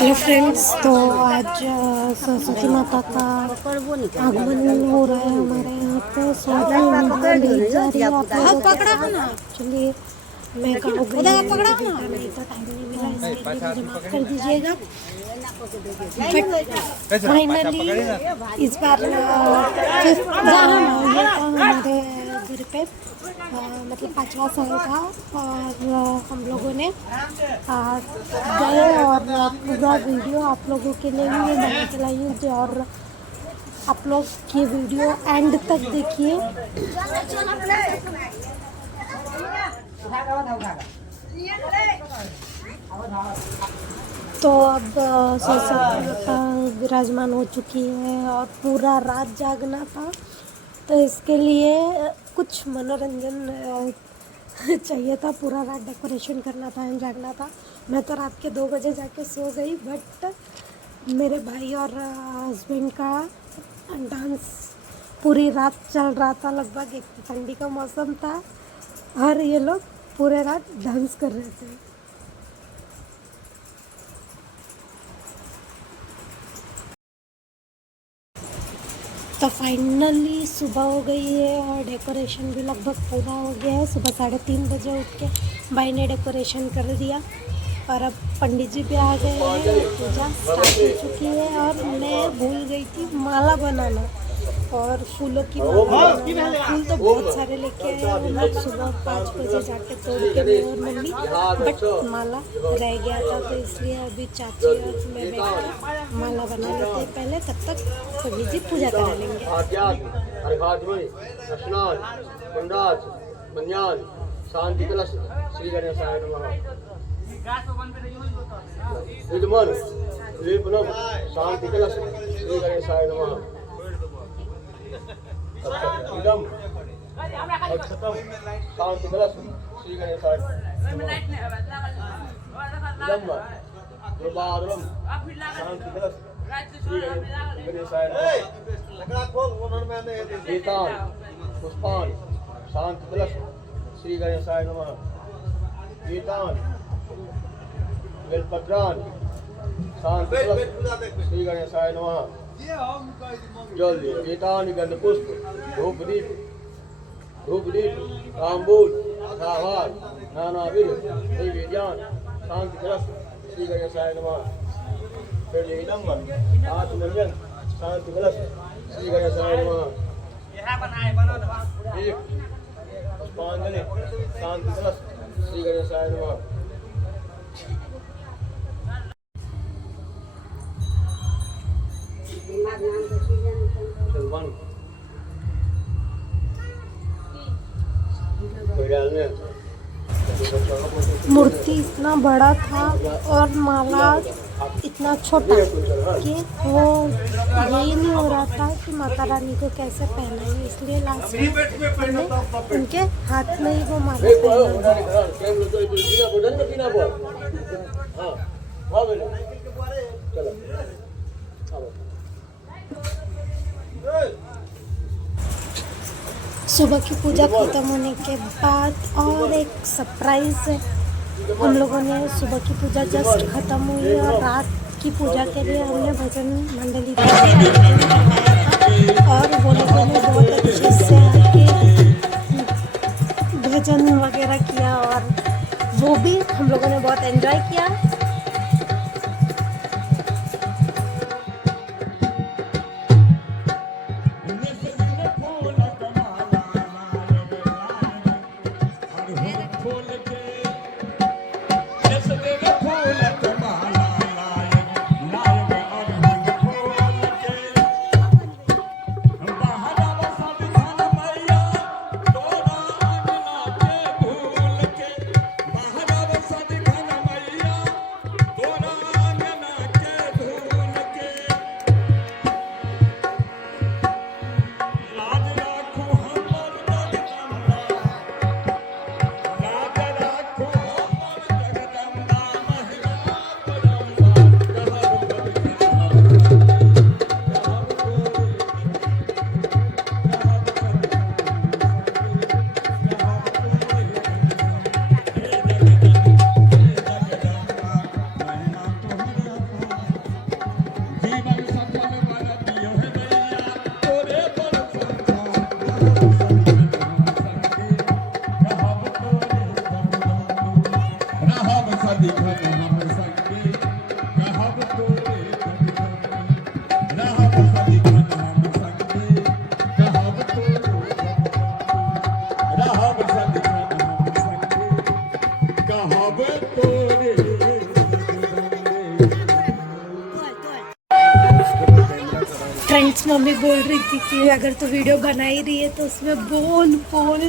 Hello friends, तो आज सरस्वती माता का आगमन हो रहा है हमारे यहाँ पे। ले जा रही है आप लोगों के साथ। चलिए, मैं गाँव गई नहीं तो टाइम नहीं मिला, इसके लिए मुझे माफ़ कर दीजिएगा। बट फाइनली इस बार फिर जहाँ ये था हमारे घर पे, मतलब 5वां साल था और हम लोगों ने गए और पूरा वीडियो आप लोगों के लिए भी मैं बना के लाई हूँ और आप लोग ये वीडियो एंड तक देखिए। तो अब सरस्वती माता विराजमान हो चुकी है और पूरा रात जागना था, तो इसके लिए कुछ मनोरंजन चाहिए था। पूरा रात डेकोरेशन करना था एंड जागना था। मैं तो रात के 2 बजे जाके सो गई, बट मेरे भाई और हस्बैंड का डांस पूरी रात चल रहा था। लगभग एक ठंडी का मौसम था और ये लोग पूरे रात डांस कर रहे थे। तो फाइनली सुबह हो गई है और डेकोरेशन भी लगभग पूरा हो गया है। सुबह 3:30 बजे उठ के भाई ने डेकोरेशन कर दिया और अब पंडित जी भी आ गए हैं। पूजा स्टार्ट हो चुकी है और मैं भूल गई थी माला बनाना और फूलों की माला बनाना। फूल तो बहुत सारे लेके आए हैं हम लोग सुबह 5 बजे जाके तोड़ के मैं और मम्मी, बट माला रह गया था, तो इसलिए अभी चाची और मैं बैठ माला बना लेते हैं पहले, तब तक पंडित जी पूजा करा लेंगे। शांति कलश श्री गणेशाय नमः। विद्यमान लेपनम शांति कलश श्री गणेशाय नमः। इदम अक्षतम शांति कलश श्री गणेशाय नमः। इदम रुबादरम शांति कलश श्री गणेशाय नमः। गीतान पुष्पान शांति कलश श्री गणेशाय नमः। गीतान बेलपत्रान शांति कलश श्री गणेशाय नमः। जल गीतानि गंध पुष्प धूप दीप तांबूल आधार नानाविध नैवेद्यान शांति कलश श्री गणेशाय नमः। फिर नंबर आत्मनियन शांति कलश श्री गणेशाय नमः। पुष्पांजलि शांति कलश श्री गणेशाय नमः। मूर्ति इतना बड़ा था और माला इतना छोटा कि वो यही नहीं हो रहा था कि माता रानी को कैसे पहनाएंगे, इसलिए लास्ट में उनके हाथ में ही वो माला सुबह की पूजा खत्म होने के बाद और एक सरप्राइज है। हम लोगों ने सुबह की पूजा जस्ट खत्म हुई और रात की पूजा के लिए हमने भजन मंडली का आयोजन करवाया था और वो लोगों ने बहुत अच्छे से आके भजन वगैरह किया और वो भी हम लोगों ने बहुत एंजॉय किया। फ्रेंड्स, मम्मी बोल रही थी कि अगर तू वीडियो बना ही रही है तो उसमें बोल बोल,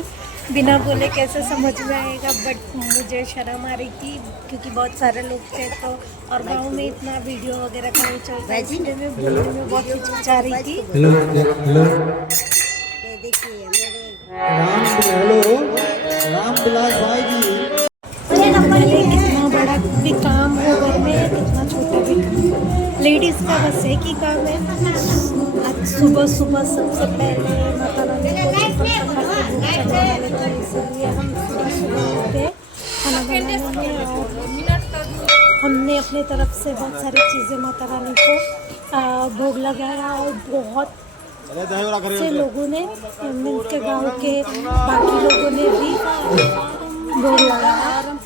बिना बोले कैसे समझ में आएगा। बट मुझे शर्म आ रही थी क्योंकि बहुत सारे लोग थे तो, और गांव में इतना वीडियो वगैरह का नहीं चलता, इसलिए मैं बोलने में बहुत हिचकिचा रही थी। Hello hello, hello Ram Vilas भाई जी। भले कितना बड़ा भी काम हो घर में, कितना छोटा भी काम, लेडीज़ का बस एक ही काम है, आज सुबह सुबह सबसे पहले माता रानी को छप्पर छप्पर के भोग चढ़ाने वाले थे, इसलिए हम सुबह सुबह उठे खाना बनाने में, और हमने अपने तरफ से बहुत सारी चीज़ें माता रानी को भोग लगाया। और बहुत से लोगों ने, मिलके गांव के बाकी लोगों ने भी भोग लगाया।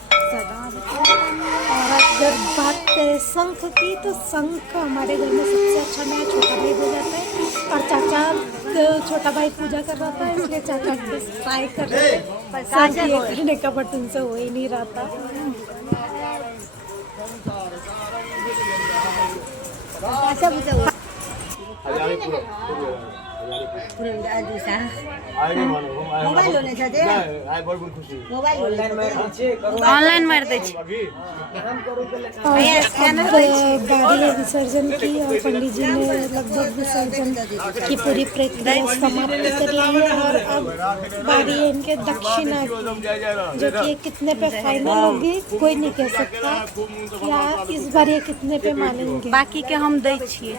और अगर बात करें शंख की, तो शंख हमारे घर में सबसे अच्छा मेरा छोटा भाई बजाता है, और चाचा छोटा भाई पूजा कर रहा था, इसलिए चाचा ट्राई कर रहे थे शंख ये करने का, बट उनसे हो ही नहीं रहा था। ऑनलाइन मार दे गाड़ी है विसर्जन की, और पंडित जी ने लगभग विसर्जन की पूरी प्रक्रिया समाप्त करी है। और अब बारी है इनके दक्षिणा की, जो कि ये कितने पे फाइनल होगी कोई नहीं कह सकता, या इस बार ये कितने पे मानेंगे। बाकी के हम दै छिए।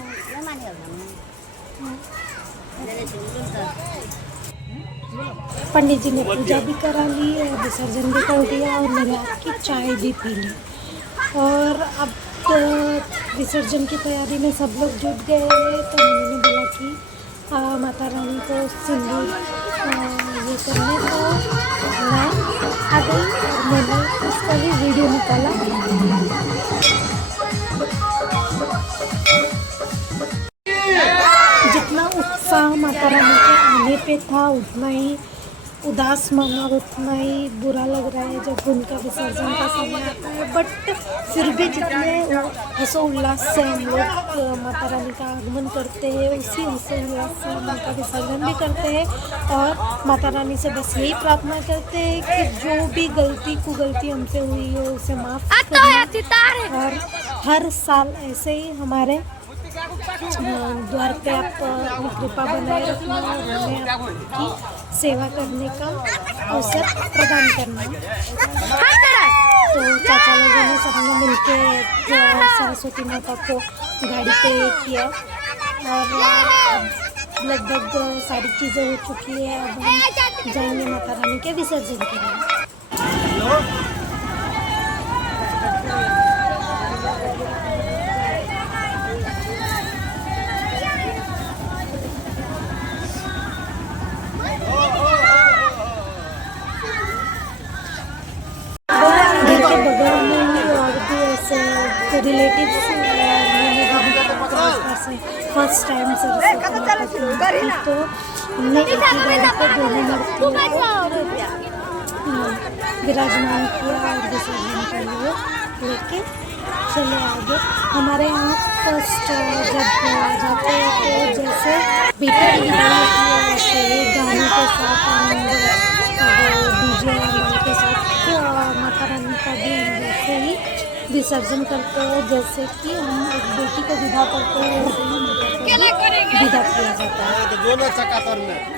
पंडित जी ने पूजा भी करा ली और विसर्जन भी कर दिया, और मेरे हाथ की चाय भी पी ली। और अब विसर्जन की तैयारी में सब लोग जुट गए हैं, तो मैंने बोला कि माता रानी को सिंदूर ये करने, तो मैं आ गई और मैंने उसका भी वीडियो निकाला। जितना उत्साह माता रानी के आने पे था, उतना ही उदास मन और उतना ही बुरा लग रहा है जब उनका विसर्जन का समय आता है। बट फिर भी जितने हर्षोल्लास से हम लोग माता रानी का आगमन करते हैं, उसी हर्षोल्लास से हम उनका विसर्जन भी करते हैं। और माता रानी से बस यही प्रार्थना करते हैं कि जो भी गलती कुगलती हमसे हुई हो उसे माफ़ करना, और हर साल ऐसे ही हमारे द्वार पे आप अपनी कृपा बनाए रखना, और हमें आपकी सेवा करने का अवसर प्रदान करना। तो चाचा लोगों ने सबने मिलके सरस्वती माता को गाड़ी पे किया, और लगभग सारी चीज़ें हो चुकी है। अब हम जाएंगे माता रानी के विसर्जन के लिए। बगल में ही और भी ऐसे रिलेटिव्स फर्स्ट टाइम सरस्वती माता की मूर्ति, तो हमने एक ही गाड़ी पे दोनों मूर्तियों को विराजमान किया और विसर्जन के लिए लेके चले आगे। हमारे यहाँ फर्स्ट जब जाते हैं तो जैसे बेटी की विदाई होती है, वैसे गानों के साथ डीजे के साथ माता रानी का भी वैसे ही विसर्जन करते हैं, जैसे कि हम एक बेटी को विदा करते हैं वैसे ही माता को विदा किया जाता है।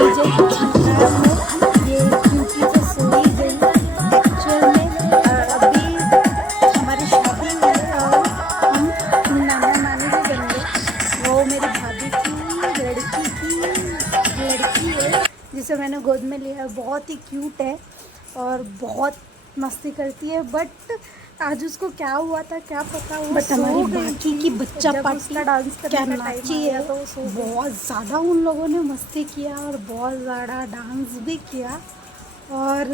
डीजे को ये क्यूटी तो सोई गई एक्चुअल में अभी हमारी शादी में और हम नाना नानी भी बन गए। वो मेरी भाभी की लड़की है जिसे मैंने गोद में लिया है। बहुत ही क्यूट है और बहुत मस्ती करती है। बट आज उसको क्या हुआ था क्या पता। वो बट हमारी बाकी की बच्चा पार्टी डांस क्या नाची है तो बहुत ज़्यादा उन लोगों ने मस्ती किया और बहुत ज़्यादा डांस भी किया। और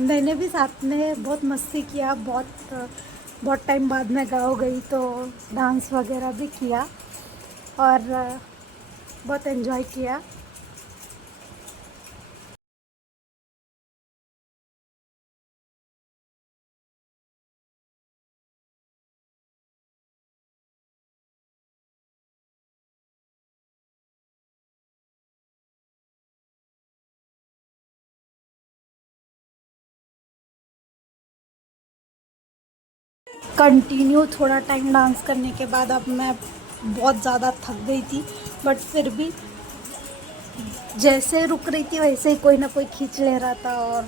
मैंने भी साथ में बहुत मस्ती किया। बहुत टाइम बाद मैं गाँव गई तो डांस वगैरह भी किया और बहुत एंजॉय किया। कंटिन्यू थोड़ा टाइम डांस करने के बाद अब मैं बहुत ज़्यादा थक गई थी। बट फिर भी जैसे रुक रही थी वैसे ही कोई ना कोई खींच ले रहा था। और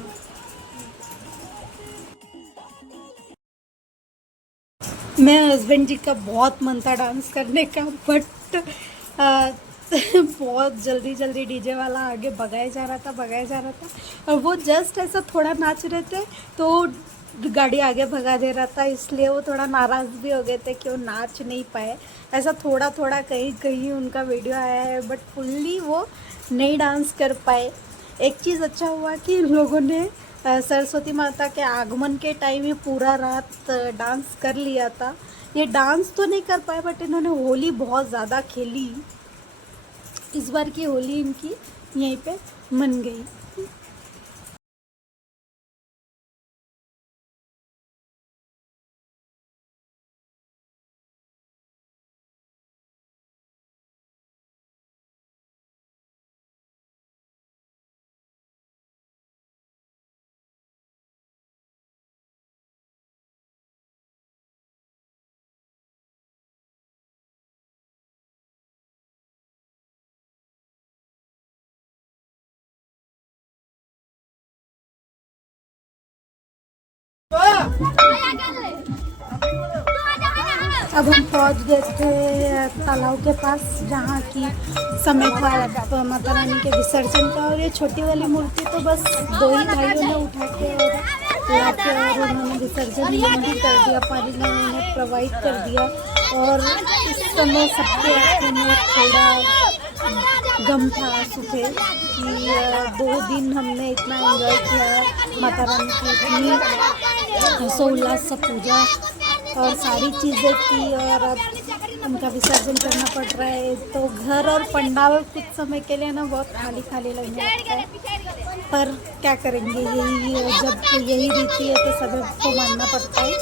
मेरे हस्बैंड जी का बहुत मन था डांस करने का बट बहुत जल्दी डीजे वाला आगे भगाया जा रहा था और वो जस्ट ऐसा थोड़ा नाच रहे थे तो गाड़ी आगे भगा दे रहा था। इसलिए वो थोड़ा नाराज़ भी हो गए थे कि वो नाच नहीं पाए। ऐसा थोड़ा कहीं उनका वीडियो आया है बट फुल्ली वो नहीं डांस कर पाए। एक चीज़ अच्छा हुआ कि इन लोगों ने सरस्वती माता के आगमन के टाइम ही पूरा रात डांस कर लिया था। ये डांस तो नहीं कर पाए बट इन्होंने होली बहुत ज़्यादा खेली। इस बार की होली इनकी यहीं पे मन गई। अब हम पहुंच गए थे तालाब के पास जहाँ की समय था माता रानी के विसर्जन का। और ये छोटी वाली मूर्ति तो बस 2 ही भाइयों ने उठा के और ला के और उन्होंने विसर्जन नहीं कर दिया। पानी में उन्होंने प्रोवाइड कर दिया। और इस समय सबके आँखों में थोड़ा गम था सुखे कि 2 दिन हमने इतना एंजॉय किया माता रानी की, इतनी हर्षोल्लास से पूजा और सारी चीज़ें की और अब उनका विसर्जन करना पड़ रहा है। तो घर और पंडाल कुछ समय के लिए ना बहुत खाली लगने लगता है पर क्या करेंगे, जब यही रीति है तो सभी को मानना पड़ता है।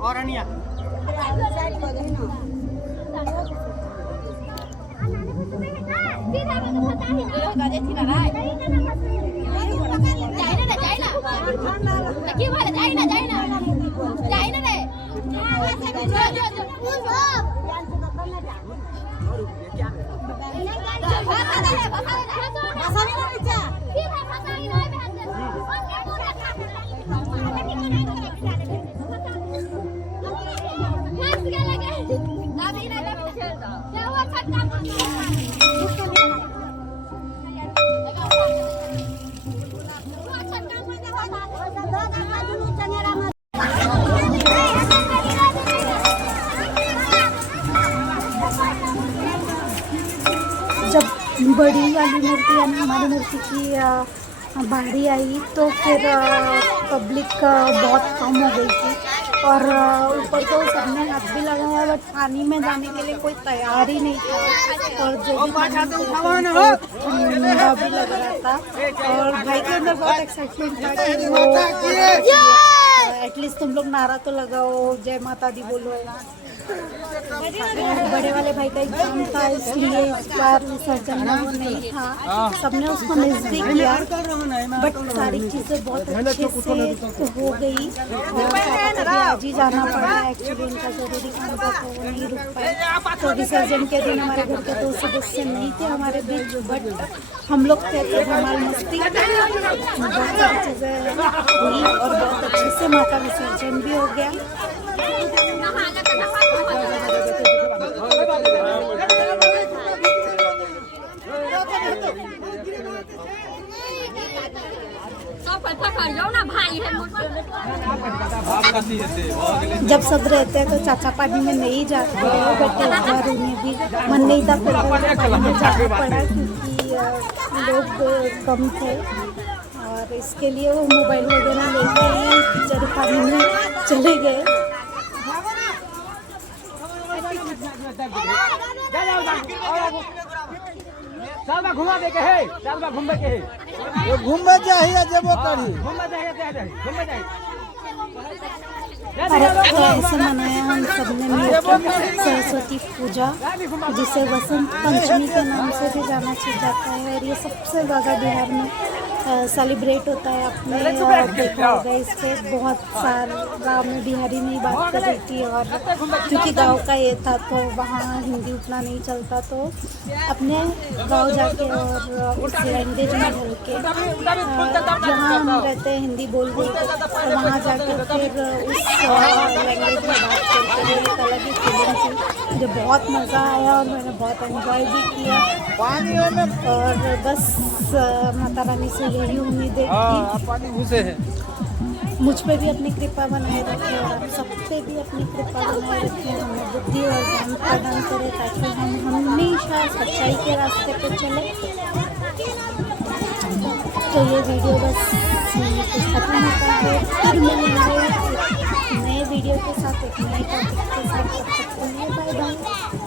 और अनिया जब बड़ी वाली मूर्ति यानी हमारी मूर्ति की बारी आई तो फिर पब्लिक बहुत कम हो गई थी और ऊपर तो सबने हाथ भी लगाया बट पानी में जाने के लिए कोई तैयार ही नहीं था और जो भी ठंडा भी लग रहा था और भाई के अंदर बहुत एक्साइटमेंट था कि वो एटलीस्ट तुम लोग नारा तो लगाओ, जय माता दी बोलो। बड़े वाले भाई का एग्जाम था इसलिए इस बार विसर्जन में वो नहीं था, सबने उसको नजदीक किया बट सारी चीज़ें बहुत अच्छे से हो गई और पापा को भी आज ही जाना पड़ा, एक्चुअली उनका ज़रूरी काम था तो वो नहीं रुक पाए। तो विसर्जन के दिन हमारे घर के 2 सदस्य नहीं थे हमारे बीच बट हम लोग थे तो धमाल मस्ती, बहुत सारी चीज़ें हुई और बहुत अच्छे से माता विसर्जन भी हो गया। जब सब रहते हैं तो चाचा पानी में नहीं जाते हैं बट इस बार उन्हें भी मन नहीं था फिर पानी में जाना पड़ा क्योंकि लोग कम थे और इसके लिए वो मोबाइल वगैरह लेके बेचारे पानी में चले गए। साल में घुमा दे के है, साल में घूमबे के है, वो घूमबे चाहिए जेबो करी घूमबे चाहिए, घूमबे चाहिए। तो ऐसे मनाया हम सबने मिलकर सरस्वती पूजा जिसे वसंत पंचमी के नाम से भी जाना जाता है और ये सबसे ज़्यादा बिहार में सेलिब्रेट होता है। अपने देखा होगा इस पर बहुत सारा मैं बिहारी में ही बात कर रही थी और क्योंकि गांव का ये था तो वहाँ हिंदी उतना नहीं चलता तो अपने गांव जाके और उस लैंग्वेज में ढल के जहाँ हम रहते हैं हिंदी बोल रहे तो वहाँ जाके फिर उस लैंग्वेज में बात करके एक अलग ही फीलिंग थी, मुझे बहुत मज़ा आया और मैंने बहुत एंजॉय भी किया और बस माता रानी से यही उम्मीद है कि मुझ पे भी अपनी कृपा बनाए रखें और आप सब पे भी अपनी कृपा बनाए रखें, हमें बुद्धि और ज्ञान प्रदान करें ताकि हम हमेशा सच्चाई के रास्ते पे चलें। तो ये वीडियो बस खत्म होता है, फिर मिलेंगे नए वीडियो के साथ एक नए टॉपिक के साथ। Bye bye.